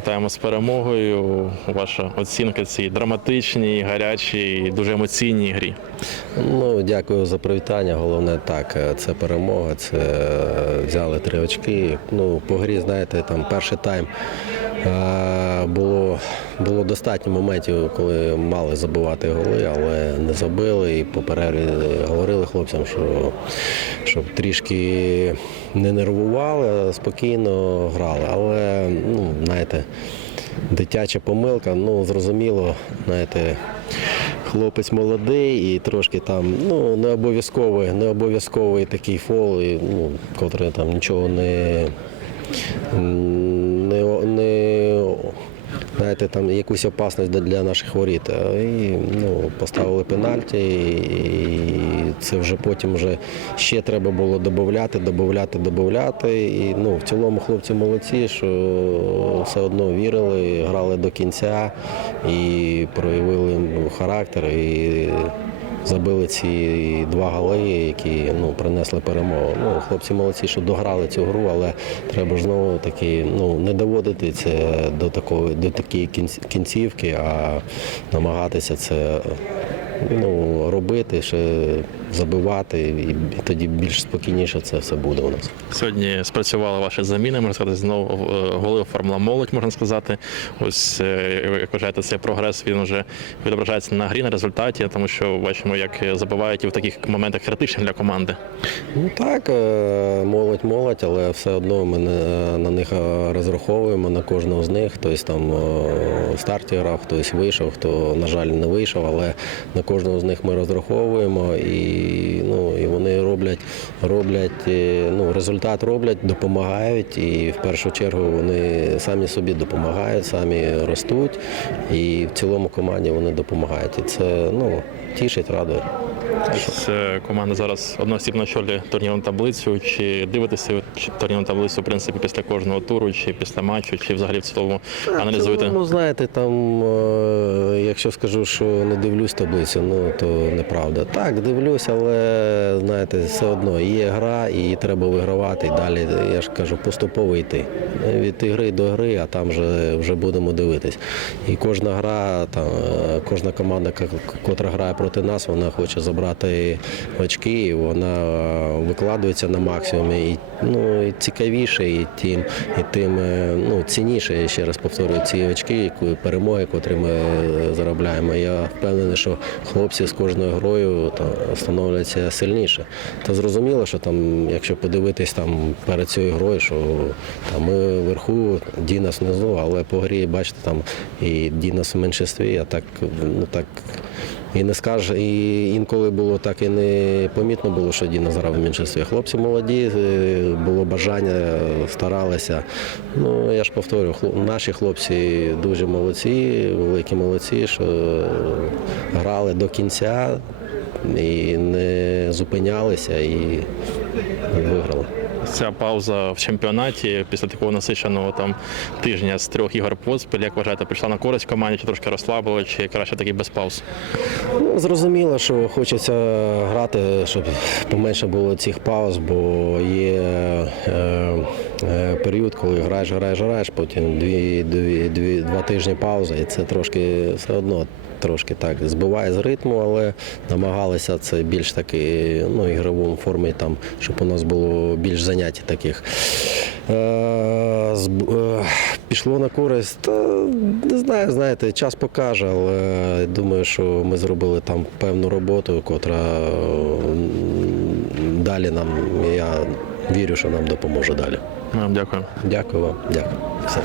Вітаємо з перемогою. Ваша оцінка цій драматичній, гарячій, дуже емоційній грі. Ну, дякую за привітання. Головне так, е, це перемога, це е, взяли три очки. Ну, по грі, знаєте, там перший тайм е, було, достатньо моментів, коли мали забивати голи, але не забили. І по перерві говорили хлопцям, що щоб трішки не нервували, спокійно грали. Але, ну, знаєте, дитяча помилка, ну зрозуміло, знаєте, хлопець молодий і трошки там, ну, не обов'язковий, не обов'язковий такий фол, і, ну, котрий там нічого не, не, не знаєте, там якусь опасність для- наших воріт. І ну, поставили пенальті, і це вже потім вже ще треба було додати, додати, додати. І ну, в цілому хлопці молодці, що все одно вірили, грали до кінця і проявили ну, характер. І Забили ці два голи, які ну, принесли перемогу. Ну, хлопці молодці, що дограли цю гру, але треба ж знову таки ну, не доводити це до такої до такої кінцівки, а намагатися це ну, робити, ще забивати, і тоді більш спокійніше це все буде у нас. Сьогодні спрацювали ваші заміни, можна сказати, знову е, голи оформила молодь, можна сказати. Ось е, як вважаєте, цей прогрес він вже відображається на грі, на результаті, тому що бачимо, як забивають і в таких моментах критичних для команди. Ну так, е, молодь, молодь, але все одно ми на, них е, розраховуємо на кожного з них. Хтось там е, в старті грав, хтось вийшов, хто, на жаль, не вийшов, але на кожного з них ми розраховуємо і, ну, і вони роблять, роблять е, ну, результат роблять, допомагають. І в першу чергу вони самі собі допомагають, самі ростуть. І в цілому команді вони допомагають. І це ну, тішить, радує. Е, команда зараз одноосібно очолює турнірну таблицю. Чи дивитеся турнірну таблицю в принципі після кожного туру, чи після матчу, чи взагалі в цілому аналізуєте? Ну, знаєте, там, е, якщо скажу, що не дивлюсь таблицю, ну то неправда. Так, дивлюсь, але знаєте, все одно є гра і треба вигравати. І далі, я ж кажу, поступово йти. Від ігри до гри, а там вже, вже будемо дивитись. І кожна гра, там, е, кожна команда, котра грає проти нас, вона хоче забрати очки, і вона е, викладується на максимум. І, ну, і цікавіше, і тим, і тим е, ну, цінніше, я ще раз повторюю, ці очки, перемоги, котрі ми е, заробляємо. Я впевнений, що хлопці з кожною грою та, становляться сильніше. Та зрозуміло, що там, якщо подивитись там перед цією грою, що там ми вверху, Дінас внизу, але по грі, бачите, там і Дінас в меншинстві, а так, ну так. І не скаже, і інколи було так і не помітно було, що Діна грав в меншинстві. Хлопці молоді, е, було бажання, старалися. Ну я ж повторю, наші хлопці дуже молодці, великі молодці, що грали до кінця і не зупинялися і виграли. Ця пауза в чемпіонаті після такого насиченого там тижня з трьох ігор поспіль, як вважаєте, прийшла на користь команді, чи трошки розслабила, чи краще такий без пауз? Ну, зрозуміло, що хочеться грати, щоб поменше було цих пауз, бо є е, е, період, коли граєш, граєш, граєш, потім дві, дві, дві, два тижні пауза, і це трошки все одно. Трошки так збиває з ритму, але намагалися це більш таки ну, ігровому формі, там, щоб у нас було більш занять таких. Е, е, пішло на користь. Та, не знаю, знаєте, час покаже, але думаю, що ми зробили там певну роботу, котра далі нам, я вірю, що нам допоможе далі. Ми вам дякуємо. Дякую вам. Дякую. Все.